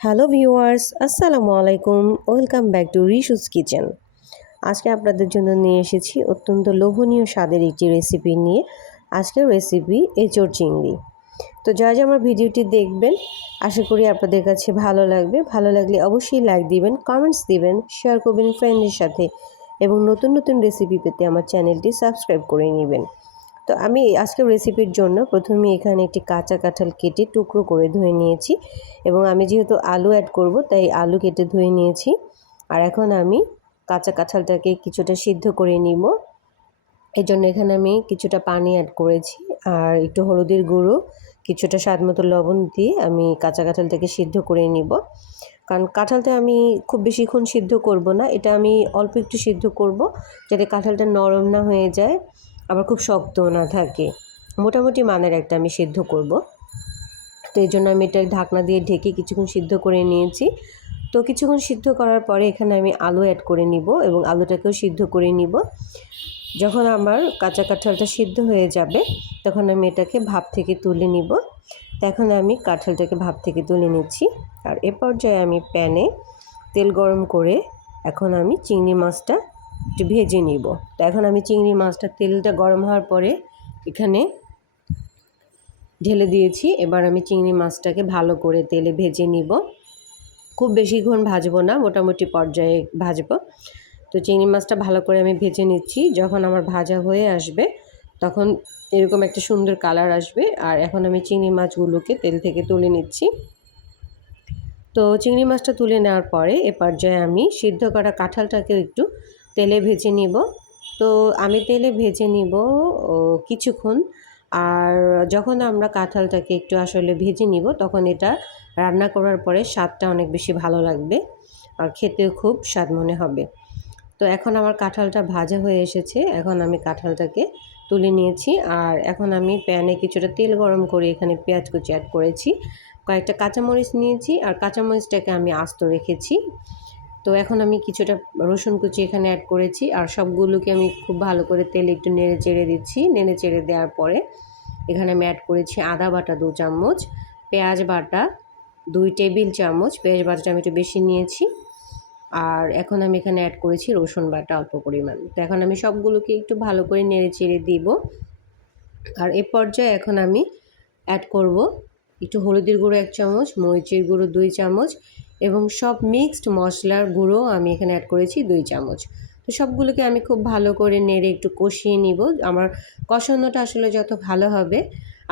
Hello viewers, আসসালামু আলাইকুম। Welcome back to Rishu's kitchen. আজকে আপনাদের জন্য নিয়ে এসেছি অত্যন্ত লোভনীয় স্বাদের একটি রেসিপি নিয়ে। আজকের রেসিপি এঁচোড় চিংড়ি। তো যারা আমার ভিডিওটি দেখবেন, আশা করি আপনাদের কাছে ভালো লাগবে। ভালো লাগলে অবশ্যই লাইক দিবেন, কমেন্টস দিবেন, শেয়ার করবেন ফ্রেন্ডদের সাথে এবং নতুন নতুন রেসিপি পেতে আমার চ্যানেলটি সাবস্ক্রাইব করে নেবেন। তো আমি আজকের রেসিপির জন্য প্রথমে এখানে একটি কাঁচা কাঁঠাল কেটে টুকরো করে ধুয়ে নিয়েছি এবং আমি যেহেতু আলু অ্যাড করব তাই আলু কেটে ধুয়ে নিয়েছি। আর এখন আমি কাঁচা কাঁঠালটাকে কিছুটা সিদ্ধ করে নিব। এই জন্য এখানে আমি কিছুটা পানি অ্যাড করেছি আর একটু হলুদের গুঁড়ো, কিছুটা স্বাদমতো লবণ দিয়ে আমি কাঁচা কাঁঠালটাকে সিদ্ধ করে নিব। কারণ কাঁঠালটা আমি খুব বেশিক্ষণ সিদ্ধ করব না, এটা আমি অল্প একটু সিদ্ধ করব যাতে কাঁঠালটা নরম না হয়ে যায়, আবার খুব শক্তও না থাকে। মোটামুটি মানের একটা আমি সিদ্ধ করব। তো এই জন্য আমি এটা ঢাকনা দিয়ে ঢেকে কিছুক্ষণ সিদ্ধ করে নিয়েছি। তো কিছুক্ষণ সিদ্ধ করার পরে এখানে আমি আলু অ্যাড করে নিব এবং আলুটাকেও সিদ্ধ করে নিব। যখন আমার কাঁচা কাঁঠালটা সিদ্ধ হয়ে যাবে তখন আমি এটাকে ভাপ থেকে তুলে নিব। তো এখন আমি কাঁঠালটাকে ভাপ থেকে তুলে নিচ্ছি। আর এ পর্যায়ে আমি প্যানে তেল গরম করে এখন আমি চিংড়ি মাছটা একটু ভেজে নিব। তো এখন আমি চিংড়ি মাছটা তেলটা গরম হওয়ার পরে এখানে ঢেলে দিয়েছি। এবার আমি চিংড়ি মাছটাকে ভালো করে তেলে ভেজে নিব। খুব বেশিক্ষণ ভাজবো না, মোটামুটি পর্যায়ে ভাজবো। তো চিংড়ি মাছটা ভালো করে আমি ভেজে নিচ্ছি। যখন আমার ভাজা হয়ে আসবে তখন এরকম একটা সুন্দর কালার আসবে। আর এখন আমি চিংড়ি মাছগুলোকে তেল থেকে তুলে নিচ্ছি। তো চিংড়ি মাছটা তুলে নেওয়ার পরে এ পর্যায়ে আমি সিদ্ধ করা কাঁঠালটাকে একটু তেলে ভেজে নিব। তো আমি তেলে ভেজে নিব কিছুক্ষণ। আর যখন আমরা কাঁঠালটাকে একটু আসলে ভেজে নিব তখন এটা রান্না করার পরে স্বাদটা অনেক বেশি ভালো লাগবে আর খেতেও খুব স্বাদ মনে হবে। তো এখন আমার কাঁঠালটা ভাজা হয়ে এসেছে। এখন আমি কাঁঠালটাকে তুলে নিয়েছি। আর এখন আমি প্যানে কিছুটা তেল গরম করে এখানে পেঁয়াজ কুচি অ্যাড করেছি, কয়েকটা কাঁচামরিচ নিয়েছি আর কাঁচামরিচটাকে আমি আস্ত রেখেছি। তো এখন আমি কিছুটা রসুন কুচি এখানে অ্যাড করেছি আর সবগুলোকে আমি খুব ভালো করে তেলে একটু নেড়ে চেড়ে দিচ্ছি। নেড়ে চেড়ে দেওয়ার পরে এখানে আমি অ্যাড করেছি আদা বাটা 2 চামচ, পেঁয়াজ বাটা 2 টেবিল চামচ, পেঁয়াজ বাটাটা আমি একটু বেশি নিয়েছি। আর এখন আমি এখানে অ্যাড করেছি রসুন বাটা অল্প পরিমাণ। তো এখন আমি সবগুলোকে একটু ভালো করে নেড়ে চেড়ে দিব। আর এ পর্যায়ে এখন আমি অ্যাড করব একটু হলুদের গুঁড়ো 1 চামচ, মরিচের গুঁড়ো 2 চামচ এবং সব মিক্সড মশলার গুঁড়ো আমি এখানে অ্যাড করেছি 2 চামচ। তো সবগুলোকে আমি খুব ভালো করে নেড়ে একটু কষিয়ে নিব। আমার কষানোটা আসলে যত ভালো হবে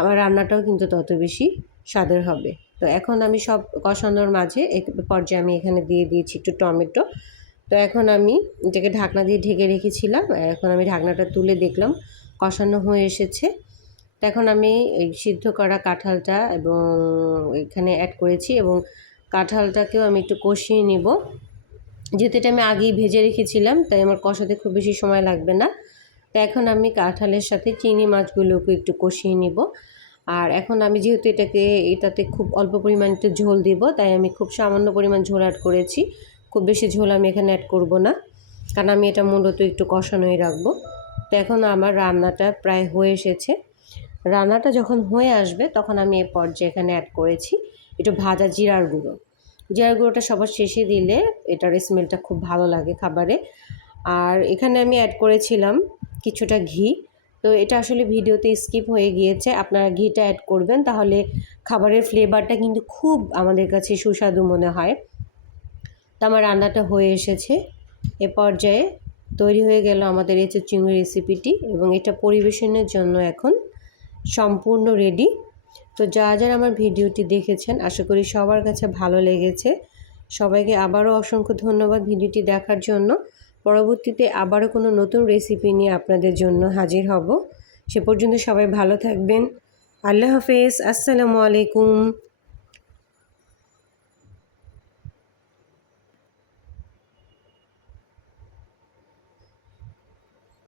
আমার রান্নাটাও কিন্তু তত বেশি স্বাদের হবে। তো এখন আমি সব কষানোর মাঝে এক পর্যায়ে আমি এখানে দিয়ে দিয়েছি একটু টমেটো। তো এখন আমি এটাকে ঢাকনা দিয়ে ঢেকে রেখেছিলাম। এখন আমি ঢাকনাটা তুলে দেখলাম কষানো হয়ে এসেছে। তো এখন আমি এই সিদ্ধ করা কাঁঠালটা এবং এখানে অ্যাড করেছি এবং কাঁঠালটাকেও আমি একটু কষিয়ে নিব। যেহেতু এটা আমি আগেই ভেজে রেখেছিলাম তাই আমার কষাতে খুব বেশি সময় লাগবে না। তো এখন আমি কাঁঠালের সাথে চিংড়ি মাছগুলোকে একটু কষিয়ে নিব। আর এখন আমি যেহেতু এটাতে খুব অল্প পরিমাণ একটু ঝোল দিব তাই আমি খুব সামান্য পরিমাণ ঝোল অ্যাড করেছি। খুব বেশি ঝোল আমি এখানে অ্যাড করব না, কারণ আমি এটা মূলত একটু কষানোই রাখবো। তো এখন আমার রান্নাটা প্রায় হয়ে এসেছে। রান্নাটা যখন হয়ে আসবে তখন আমি এ পর্যায়ে এখানে অ্যাড করেছি একটু ভাজা জিরার গুঁড়ো। জিরার গুঁড়োটা সবার শেষে দিলে এটার স্মেলটা খুব ভালো লাগে খাবারে। আর এখানে আমি অ্যাড করেছিলাম কিছুটা ঘি। তো এটা আসলে ভিডিওতে স্কিপ হয়ে গিয়েছে, আপনারা ঘিটা অ্যাড করবেন তাহলে খাবারের ফ্লেভারটা কিন্তু খুব আমাদের কাছে সুস্বাদু মনে হয়। তো আমার রান্নাটা হয়ে এসেছে। এ পর্যায়ে তৈরি হয়ে গেল আমাদের এঁচোড় চিংড়ি রেসিপিটি এবং এটা পরিবেশনের জন্য এখন সম্পূর্ণ রেডি। তো যারা আমার ভিডিওটি দেখেছেন আশা করি সবার কাছে ভালো লেগেছে। সবাইকে আবারও অসংখ্য ধন্যবাদ ভিডিওটি দেখার জন্য। পরবর্তীতে আবারও কোনো নতুন রেসিপি নিয়ে আপনাদের জন্য হাজির হব। সে পর্যন্ত সবাই ভালো থাকবেন। আল্লাহ হাফেজ। আসসালামু আলাইকুম।